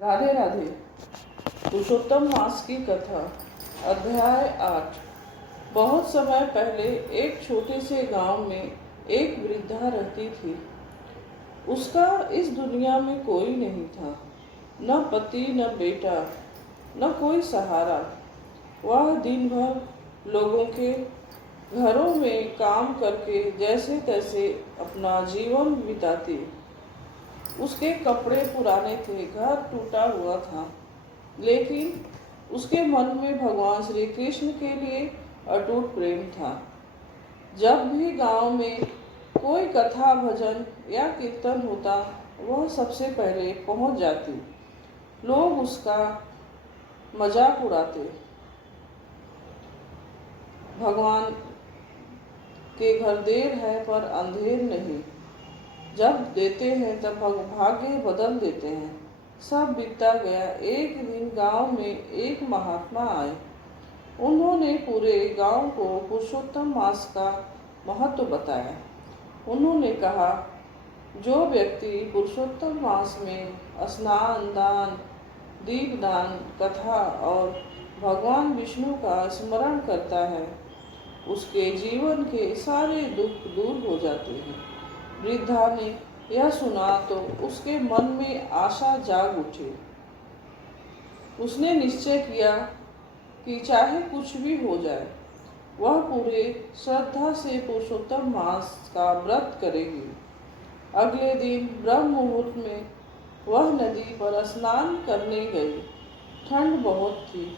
राधे राधे। पुरुषोत्तम मास की कथा। अध्याय 8। बहुत समय पहले एक छोटे से गांव में एक वृद्धा रहती थी। उसका इस दुनिया में कोई नहीं था, न पति न बेटा, न कोई सहारा। वह दिन भर लोगों के घरों में काम करके जैसे तैसे अपना जीवन बिताती। उसके कपड़े पुराने थे, घर टूटा हुआ था, लेकिन उसके मन में भगवान श्री कृष्ण के लिए अटूट प्रेम था। जब भी गांव में कोई कथा भजन या कीर्तन होता, वह सबसे पहले पहुंच जाती। लोग उसका मजाक उड़ाते। भगवान के घर देर है पर अंधेर नहीं, जब देते हैं तब भाग्य बदल देते हैं। सब बीतता गया। एक दिन गांव में एक महात्मा आए। उन्होंने पूरे गांव को पुरुषोत्तम मास का महत्व बताया। उन्होंने कहा, जो व्यक्ति पुरुषोत्तम मास में स्नान दान, दीपदान, कथा और भगवान विष्णु का स्मरण करता है, उसके जीवन के सारे दुख दूर हो जाते हैं। वृद्धा ने यह सुना तो उसके मन में आशा जाग उठी। उसने निश्चय किया कि चाहे कुछ भी हो जाए, वह पूरे श्रद्धा से पुरुषोत्तम मास का व्रत करेगी। अगले दिन ब्रह्म मुहूर्त में वह नदी पर स्नान करने गई। ठंड बहुत थी,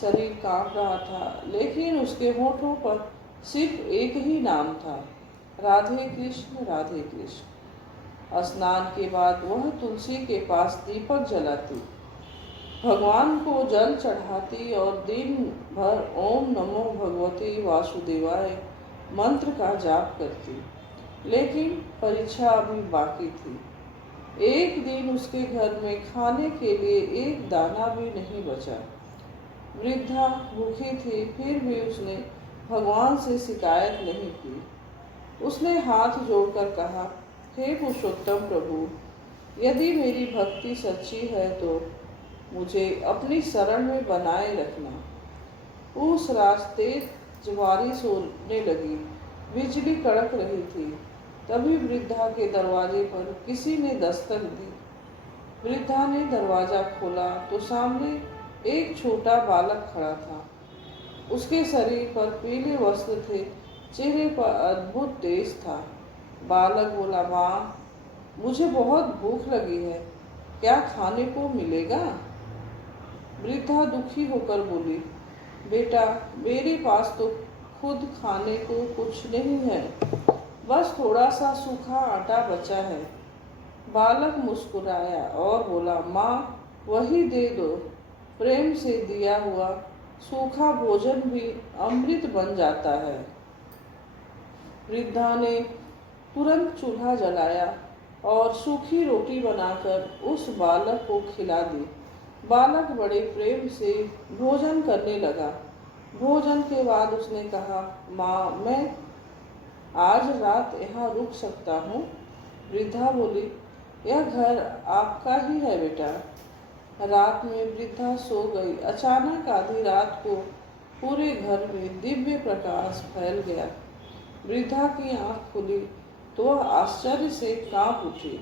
शरीर कांप रहा था, लेकिन उसके होठों पर सिर्फ एक ही नाम था, राधे कृष्ण राधे कृष्ण। स्नान के बाद वह तुलसी के पास दीपक जलाती, भगवान को जल चढ़ाती और दिन भर ओम नमो भगवते वासुदेवाय मंत्र का जाप करती। लेकिन परीक्षा अभी बाकी थी। एक दिन उसके घर में खाने के लिए एक दाना भी नहीं बचा। वृद्धा भूखी थी, फिर भी उसने भगवान से शिकायत नहीं की। उसने हाथ जोड़कर कहा, हे पुरुषोत्तम प्रभु, यदि मेरी भक्ति सच्ची है तो मुझे अपनी शरण में बनाए रखना। उस रास्ते बारिश होने लगी, बिजली कड़क रही थी। तभी वृद्धा के दरवाजे पर किसी ने दस्तक दी। वृद्धा ने दरवाजा खोला तो सामने एक छोटा बालक खड़ा था। उसके शरीर पर पीले वस्त्र थे, चेहरे पर अद्भुत तेज था। बालक बोला, माँ, मुझे बहुत भूख लगी है, क्या खाने को मिलेगा? वृद्धा दुखी होकर बोली, बेटा, मेरे पास तो खुद खाने को कुछ नहीं है, बस थोड़ा सा सूखा आटा बचा है। बालक मुस्कुराया और बोला, माँ, वही दे दो। प्रेम से दिया हुआ सूखा भोजन भी अमृत बन जाता है। वृद्धा ने तुरंत चूल्हा जलाया और सूखी रोटी बनाकर उस बालक को खिला दी। बालक बड़े प्रेम से भोजन करने लगा। भोजन के बाद उसने कहा, माँ, मैं आज रात यहाँ रुक सकता हूँ? वृद्धा बोली, यह घर आपका ही है बेटा। रात में वृद्धा सो गई। अचानक आधी रात को पूरे घर में दिव्य प्रकाश फैल गया। वृद्धा की आंख खुली तो वह आश्चर्य से कांप उठी।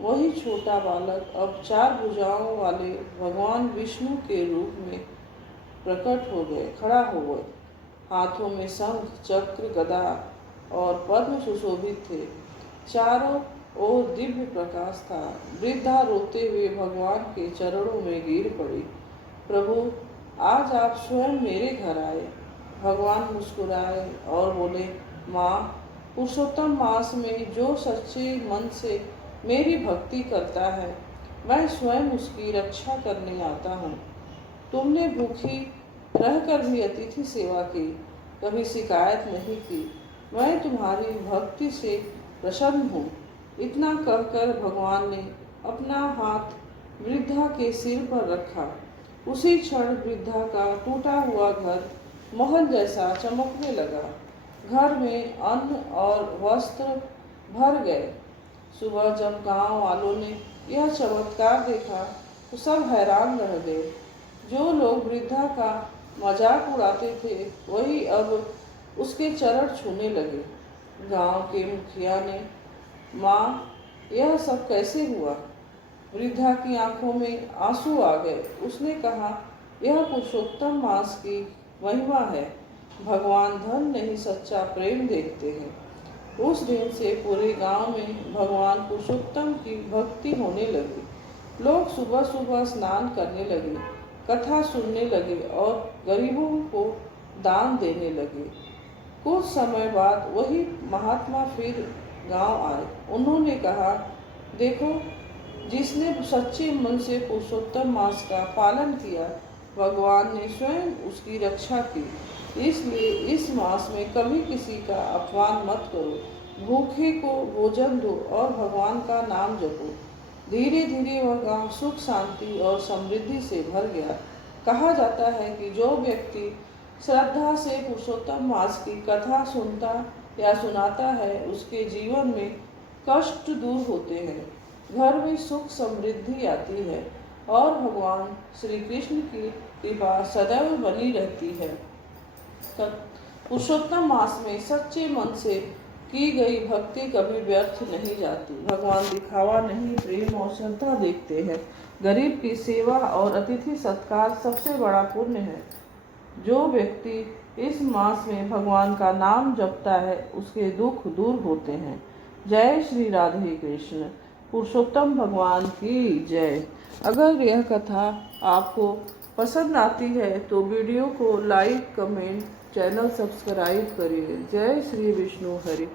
वही छोटा बालक अब 4 भुजाओं वाले भगवान विष्णु के रूप में प्रकट हो गए, खड़ा हो गए। हाथों में शंख, चक्र, गदा और पद्म सुशोभित थे। चारों ओर दिव्य प्रकाश था। वृद्धा रोते हुए भगवान के चरणों में गिर पड़ी। प्रभु, आज आप स्वयं मेरे घर आए। भगवान मुस्कुराए और बोले, माँ, पुरुषोत्तम मास में जो सच्चे मन से मेरी भक्ति करता है, मैं स्वयं उसकी रक्षा करने आता हूँ। तुमने भूखी रहकर भी अतिथि सेवा की, कभी शिकायत नहीं की। मैं तुम्हारी भक्ति से प्रसन्न हूँ। इतना कहकर भगवान ने अपना हाथ वृद्धा के सिर पर रखा। उसी क्षण वृद्धा का टूटा हुआ घर महल जैसा चमकने लगा। घर में अन्न और वस्त्र भर गए। सुबह जब गांव वालों ने यह चमत्कार देखा तो सब हैरान रह गए। जो लोग वृद्धा का मजाक उड़ाते थे वही अब उसके चरण छूने लगे। गांव के मुखिया ने, माँ, यह सब कैसे हुआ? वृद्धा की आंखों में आंसू आ गए। उसने कहा, यह पुरुषोत्तम मास की महिमा है। भगवान धन नहीं सच्चा प्रेम देखते हैं। उस दिन से पूरे गांव में भगवान पुरुषोत्तम की भक्ति होने लगी। लोग सुबह सुबह स्नान करने लगे, कथा सुनने लगे और गरीबों को दान देने लगे। कुछ समय बाद वही महात्मा फिर गांव आए। उन्होंने कहा, देखो, जिसने सच्चे मन से पुरुषोत्तम मास का पालन किया, भगवान ने स्वयं उसकी रक्षा की। इसलिए इस मास में कभी किसी का अपमान मत करो, भूखे को भोजन दो और भगवान का नाम जपो। धीरे धीरे वह गांव सुख शांति और समृद्धि से भर गया। कहा जाता है कि जो व्यक्ति श्रद्धा से पुरुषोत्तम मास की कथा सुनता या सुनाता है, उसके जीवन में कष्ट दूर होते हैं, घर में सुख समृद्धि आती है और भगवान श्री कृष्ण की कृपा सदैव बनी रहती है। पुरुषोत्तम मास में सच्चे मन से की गई भक्ति कभी व्यर्थ नहीं जाती। भगवान दिखावा नहीं, प्रेम और श्रद्धा देखते हैं। गरीब की सेवा और अतिथि सत्कार सबसे बड़ा पुण्य है। जो व्यक्ति इस मास में भगवान का नाम जपता है, उसके दुख दूर होते हैं। जय श्री राधे कृष्ण। पुरुषोत्तम भगवान की जय। अगर यह कथा आपको पसंद आती है तो वीडियो को लाइक, कमेंट, चैनल सब्सक्राइब करिए। जय श्री विष्णु हरि।